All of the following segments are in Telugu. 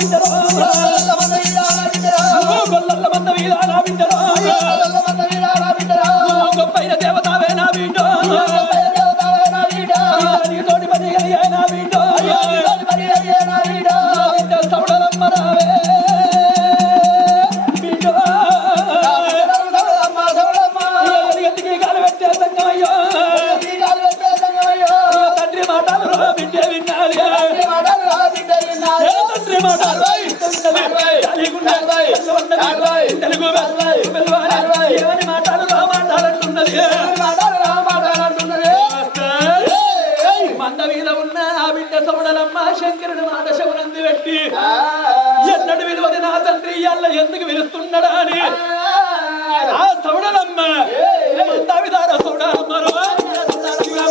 బిడ్డరో గొల్లల మంద వీరా నా బిడ్డరో గొప్పైన ఏమని మాటలు రా మాట్లాడుతున్నది మంద మీద ఉన్న ఆ బిడ్డ సౌడలమ్మ శంకరుడు మాట శవునంది పెట్టి ఎన్నడు విలువది నా తండ్రి ఇయ్యాల ఎందుకు విలుస్తున్నాడా అని ఆ సౌడలమ్మ మంద విధాన సౌడలమ్మరు అంటున్నారు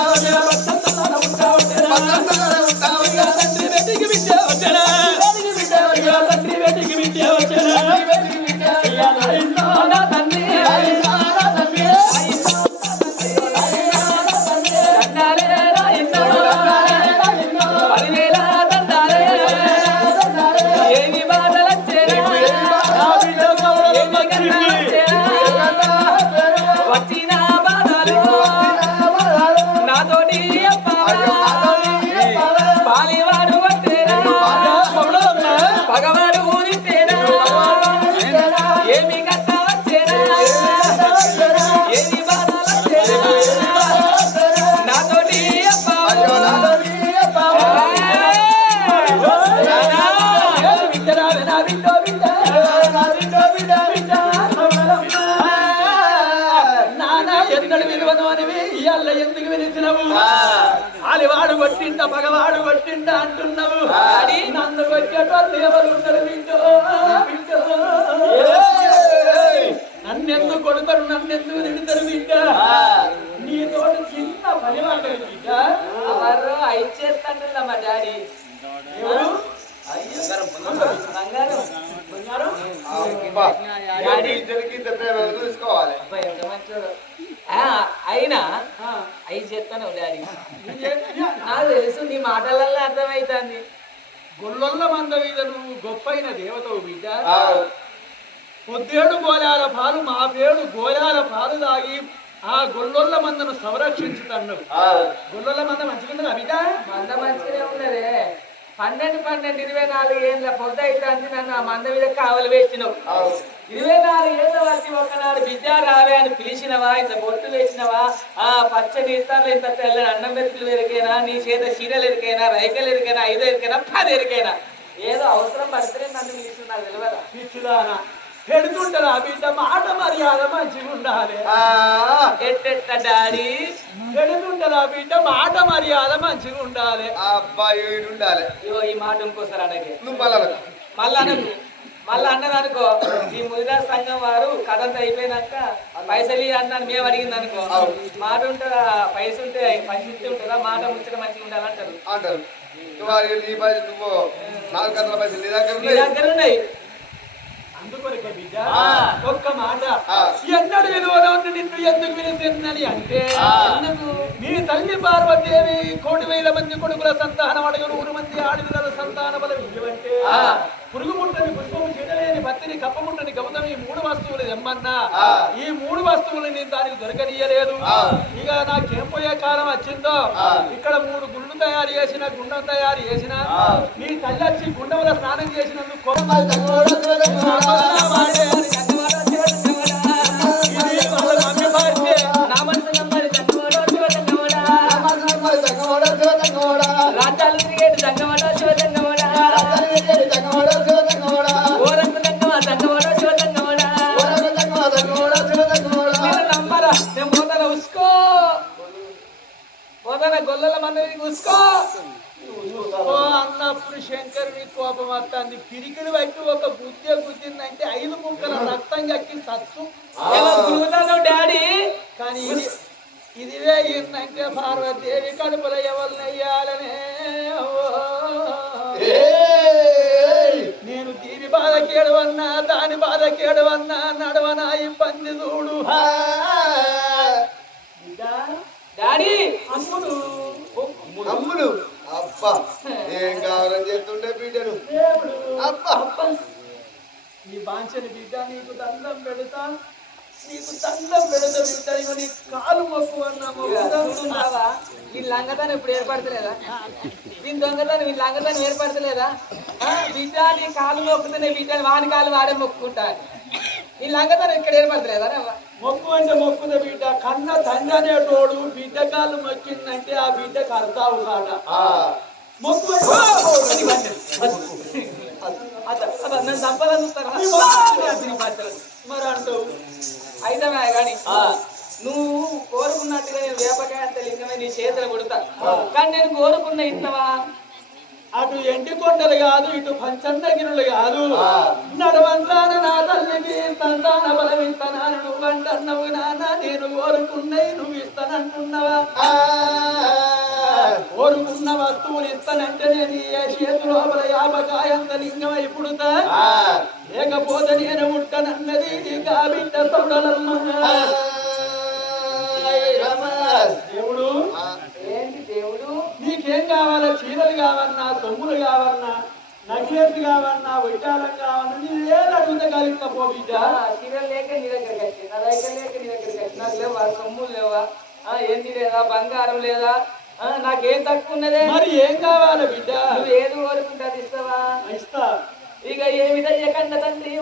తండ్రి కొట్టిండ పగవాడు కొట్టిండ అంటున్నావు? నన్ను కొట్టేటోళ్ళు ఎవరు ఉండరు బిడ్డో బిడ్డో నన్నెందుకు కొడతారు నన్నెందుకు తిడతారు బిడ్డ నీతో చిన్న పని మాట బిడ్డ ఎవరు అయిచేస్తాంటుందా మా డాడీ? అయినా ఆ, అయి చేస్తాను డాడీ నీకే- తెలుసు నీ మాటలల్లో అర్థమవుతుంది గొల్లొల్ల మంద మీద నువ్వు గొప్పైన దేవతవు బిడ్డ. పొద్దేడు గోళాల పాలు మా పేడు గోళాల పాలు తాగి ఆ గొల్లొల్ల మందను సంరక్షించుతన్నావు గొల్లొల్ల మంద మంచిగుందా బిడ్డ? మంద మంచిగానే ఉన్నదే. పన్నెండు పన్నెండు ఇరవై నాలుగు ఏళ్ళ పొద్దు అయితే నన్ను ఆ మంద మీద కావలి వేసినావు. ఇరవై నాలుగు ఏళ్ళ వచ్చి ఒకనాడు బిడ్డ రావే అని పిలిచినవా ఇంత బొట్టు వేసినవా? ఆ పచ్చని ఇస్తాలు ఇంత తెల్లని అన్నం మెతుకులు ఎరికైనా నీ చేత చీరలు ఎరికైనా రైకలు ఎరికైనా ఐదు ఎరికైనా పది ఎరికైనా? ఏదో అవసరం పడితేనే నన్ను పిలిచిన నాకు తెలియదా? పిచ్చుదానా పెడుతుంటారా బిడ్డ మాట మర్యాద మంచిగా ఉండాలి. ఎట్టెట్ట డాడీ? పెడుతుంటారా బిడ్డ మాట మర్యాద మంచిగా ఉండాలి. అబ్బాయి ఉండాలి. ఇగో ఈ మాట ఇంకోసారి అడగే. నువ్వు మళ్ళా మళ్ళా అనకు మళ్ళా అన్నదనుకో ఈ ముదిరా సంఘం వారు కథంతా అయిపోయినాక పైసలు అన్నాను మేము అడిగింది అనుకో. మాట ఉంటుందా? పైస ఉంటే పంచి ఉంటుందా? మాట ముచ్చట మంచిగా ఉండాలంటారు అంటారు. పైసలు నాలుగు గంటల పైసలు నీ దగ్గర ఉన్నాయి. అందుకొరకే బిడ్డ. ఒక్క మాట. ఎన్నడు విలువలో నిన్ను ఎందుకు పిలిచిందని అంటే నీ తల్లి పార్వతీదేవి కోటి వేల మంది కొడుకుల సంతానం అడగ నూరు మంది ఆడపిల్లల సంతాన బలం ఇవ్వంటే ఆ. పురుగు ముట్టని పుష్పము చీడలేని పత్తిని కప్పముట్టని గౌతమి ఈ మూడు వస్తువులు తెమ్మన్నా ఆ. ఈ మూడు వస్తువులు నేను దానికి దొరకనీయలేదు. ఇక నాకేం పోయే కాలం వచ్చిందో. ఇక్కడ మూడు గుళ్ళు తయారు చేసిన గుండం తయారు చేసిన. నీ తల్లి వచ్చి గుండంలో స్నానం చేసినందుకు అన్నప్పుడు శంకరుని కోపం వస్తుంది పిరికిలు బట్టి ఒక గుద్దే గుద్దిందంటే ఐదు ముక్కల రక్తం కక్కి సత్తు. డాడీ? కానీ ఇది ఇదివే ఏంటంటే పార్వతీదేవి కడుపులో ఎవరిని అయ్యాలనే నేను దీని బాధ కేడవన్నా దాని బాధ కేడవన్నా నడవనా ఇబ్బంది చూడు. డాడీ? ఏం కావాలని చెప్తుంటే బిడ్డను దేవుడు అబ్బా! ఈ బాంచని బిడ్డ నీకు దండం పెడతా. నీకు దండం పెడతా బిడ్డ నీ కాలు మొక్కు అన్న చూడున్నావా వీళ్ళ లంగతనం ఇప్పుడు ఏర్పడతలేదా దీని దొంగతనం వీళ్ళ లంగతనం ఏర్పడతలేదా బిడ్డ నీ కాలు మొక్కుతూనే బిడ్డ వాని కాలు వాడే మొక్కుకుంటాను ఈ లంగతనం ఇక్కడ ఏర్పడతలేదా? మొక్కు అంటే మొక్కుద బిడ్డ కన్న తండ్రి అనేటోడు బిడ్డ కాలు మొక్కిందంటే ఆ బిడ్డకు అర్థావు కాట ఆ, మొక్కు అంటే- అది బాధ్యత. అద- అద నన్ను చంపాలని చూస్తారా? అది నీ బాధ్యత. మరి అంటావు అయితే కానీ నువ్వు కోరుకున్నట్టుగా నేను వేపకాయ లింగమే నీ చేతులు కొడతా. కానీ నేను కోరుకున్న ఇస్తావా అటు ఎండి కొండలు కాదు ఇటు పంచన్నగిరులు కాదు. నడవంతాన నా తల్లికి సంతాన బలం ఇస్తాను? నువ్వు అంటున్నావు నాన్న నేను కోరుకున్నవి నువ్వు ఇస్తానంటున్నావా? వస్తువులు ఇస్తానంటే నేను ఏ చేతు లోపల యాపకాయంత లింగం అయిపుడుతా ఆ, లేకపోతే నేను ఉంటానన్నది నీకు ఆ బిడ్డ తొడలమ్మ ఆయ్ రమ. దేవుడు ఆ, ఏంటి దేవుడు? నీకేం కావాలా? చీరలు కావన్నా సొమ్ములు కావన్నా నక్లెస్ కావన్నా వైటాలం కావన్నా నేను ఏది అడుగుతా కలిగిపో బిడ్డ? చీరలు లేక నీ దగ్గరికి వచ్చి నా దగ్గర లేక నీ దగ్గరికి వచ్చి నాకు లేవా? సొమ్ములు లేవా? ఆ, ఏంటి లేదా? బంగారం లేదా? నాకేం తక్కువ ఉన్నదే మరి ఏం కావాలి బిడ్డ? నువ్వు ఏది కోరుకుంటే అది ఇస్తావా? ఇస్తా. ఇక ఏమిటయ్య కన్న తండ్రి?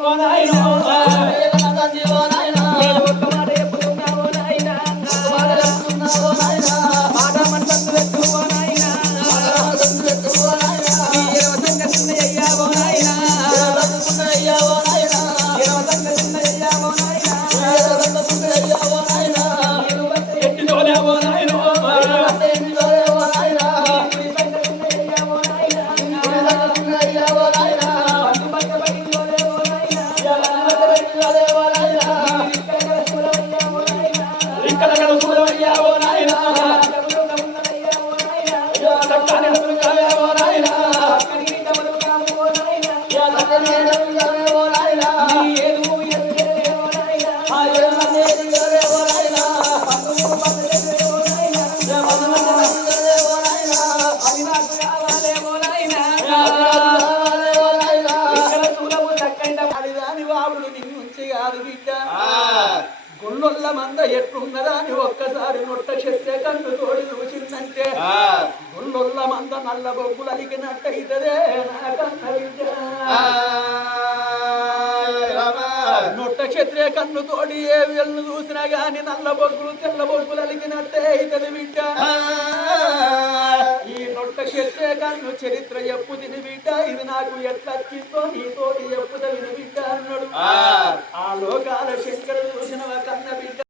గుళ్ళొల్ల మంద ఎట్లున్నదా అని ఒక్కసారి నొట్ట చెట్టే కన్ను తోడి చూసిందంటే గుళ్ళొల్ల మంద నల్ల బొగ్గులు అలిగినట్టయితదే నా కన్న నొట్ట క్షత్రియ కన్ను తోడి ఏ వెళ్ళను చూసినా గాని నల్ల బొగ్గులు తెల్ల బొగ్గులు అలిగినట్టే అయితది బిడ్డ. ఈ నొట్ట క్షత్రియ కన్ను చరిత్ర ఎప్పు తిని బిడ్డ. ఇది నాకు ఎట్లా వచ్చిందో నీతోటి ఎప్పుద విని బిడ్డ అన్నాడు. ఆ. ఆ లోకాల శంకరుడు చూసిన కన్న బిడ్డ.